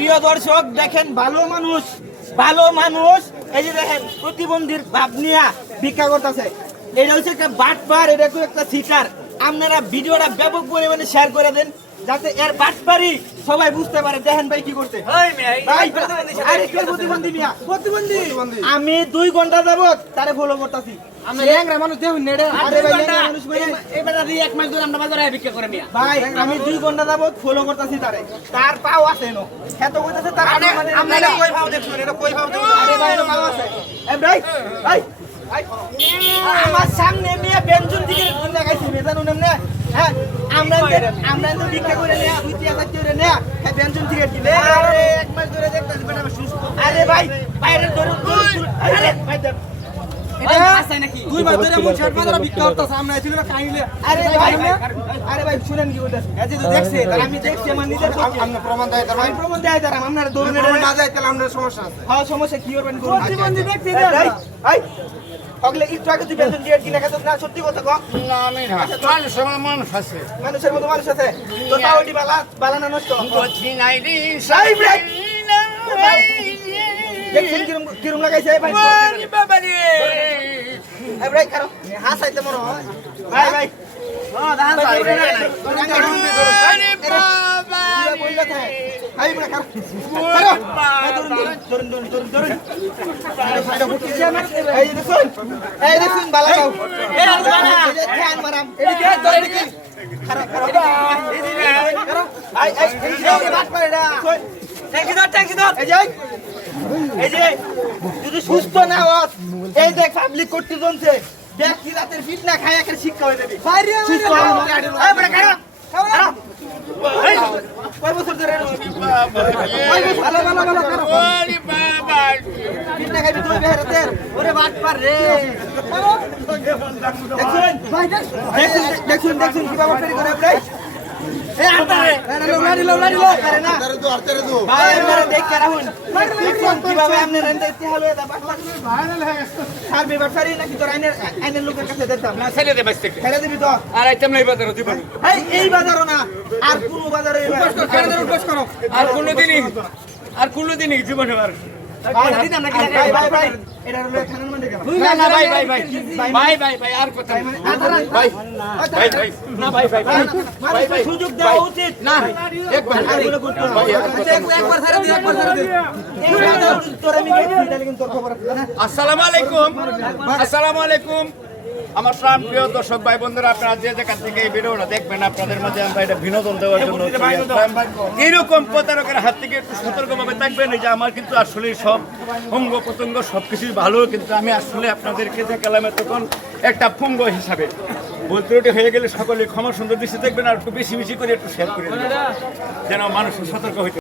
প্রিয় দর্শক, দেখেন ভালো মানুষ ভালো মানুষ। এই যে দেখেন, প্রতিবন্ধীর ভাব নিয়া ভিক্ষা করতেছে। এটা হচ্ছে একটা বাটপার, এটা একটা শিকার আপনারা ভিডিওটা ব্যাপক পরিমাণে শেয়ার করে দেন। যাতে এর বাটপারি সবাই বুঝতে পারে দেখেন ভাই কি করতে? আমি দুই ঘণ্টা যাবত তারে ফলো করতেছি। মানুষ দেখুন নেড়ে আরে ভাই, ল্যাংড়া মানুষ মানে? এক মাস ধরে আমরা বাজারে বিক্রি করে মিয়া ভাই আমি দুই ঘণ্টা যাবত ফলো করতেছি তারে। তার পাও আছে নো কইতাছে তার আগে আপনারা কই ভাও দেখুন এটা কই ভাও দেখুন আরে ভাই এর পাও আছে। ভাই ভাই। ভাই, আমার সামনে মেয়ে বেঞ্জন দিকে লাগাইছি আমরা যে- আমরা তো ভিক্ষা করে নেয়া দুই তিন হাজার করে নেয়া হ্যাঁ বেঞ্জন দিকে দিলে। আরে এক মাস ধরে দেখতাছি বেটা আমার সুস্থ। আরে ভাই বাইরে ধরে আরে ভাই দেখ। নাকি? দুই মাস ধরে এমন শেয়ার বাজারে বিক্রি করতেছে আমরা ছিল না কাইলে আরে ভাই আরে ভাই শুনেন কি বলতেছে। এই যে তো দেখছে আমি দেখছি আমার নিজের চোখে। প্রমাণ দেয় তার প্রমাণ দেয় তারা আপনারা দৌড় না যায় তাহলে আমাদের সমস্যা আছে। হ্যাঁ সমস্যা কি করবেন করুন প্রতিবন্ধী ব্যক্তি ভাই হগলে একটু আগে তুই বেতন দিয়ে কিনা খাচ্ছ না সত্যি কথা কও? না আমি না। মানুষ আমার মানুষ আছে। মানুষের মতো মানুষ আছে। তো তাও এটি বালা বালা না নষ্ট? বুঝি নাই রে সাই ব্রেক দেখছেন কিরম কিরম লাগাইছে? ভাই বাবা রে এই ব্রেক কারও? হাসাইতে হয়? ভাই ভাই। হ্যাঁ দাঁড়ান ভাই আরে বাবা ধরুন ধরুন ধরুন ধরুন। ধরুন এই যে দেখুন এই দেখুন বালা গাও এই বালা ধ্যান মারাম। এদিকে ধর এদিকে। খারাপ খারাপ খারাপ আই আই এই যে বাট করে না ট্যাঙ্কি ধর ট্যাঙ্কি ধর। এই যে এই যে যদি সুস্থ না হস এই দেখ পাবলিক করতে জনছে ব্যক্তি রাতের ফিট না খায় একটা শিক্ষা হয়ে যাবে। বাইরে সুস্থ এই বড় খারাপ খারাপ এই কয় বছর ধরে কয় বছর ভালো ভালো ভালো খারাপ ওরে বাবা ফিট না খাইবি তুই বেহরাতের ওরে বাট পার রে দেখুন দেখুন কি ব্যবস্থা করে আরে হয়ে কোনোদিনই জীবনে আর সুযোগ দেওয়া উচিত না আলাইকুম আসসালামু আলাইকুম। আমার প্রাণ প্রিয় দর্শক ভাই বন্ধুরা আপনারা যে যেখান থেকে এই ভিডিওটা দেখবেন আপনাদের মাঝে আমরা এটা বিনোদন দেওয়ার জন্য এইরকম প্রতারকের হাত থেকে একটু সতর্কভাবে থাকবেন এই যে আমার কিন্তু আসলে সব অঙ্গ প্রত্যঙ্গ সব কিছুই ভালো কিন্তু আমি আসলে আপনাদেরকে দেখালাম তখন একটা ফুঙ্গ হিসাবে। ত্রুটি হয়ে গেলে সকলে ক্ষমা সুন্দর দৃষ্টি দেখবেন আর একটু বেশি বেশি করে একটু শেয়ার করে দেবেন। যেন মানুষ সতর্ক হইতে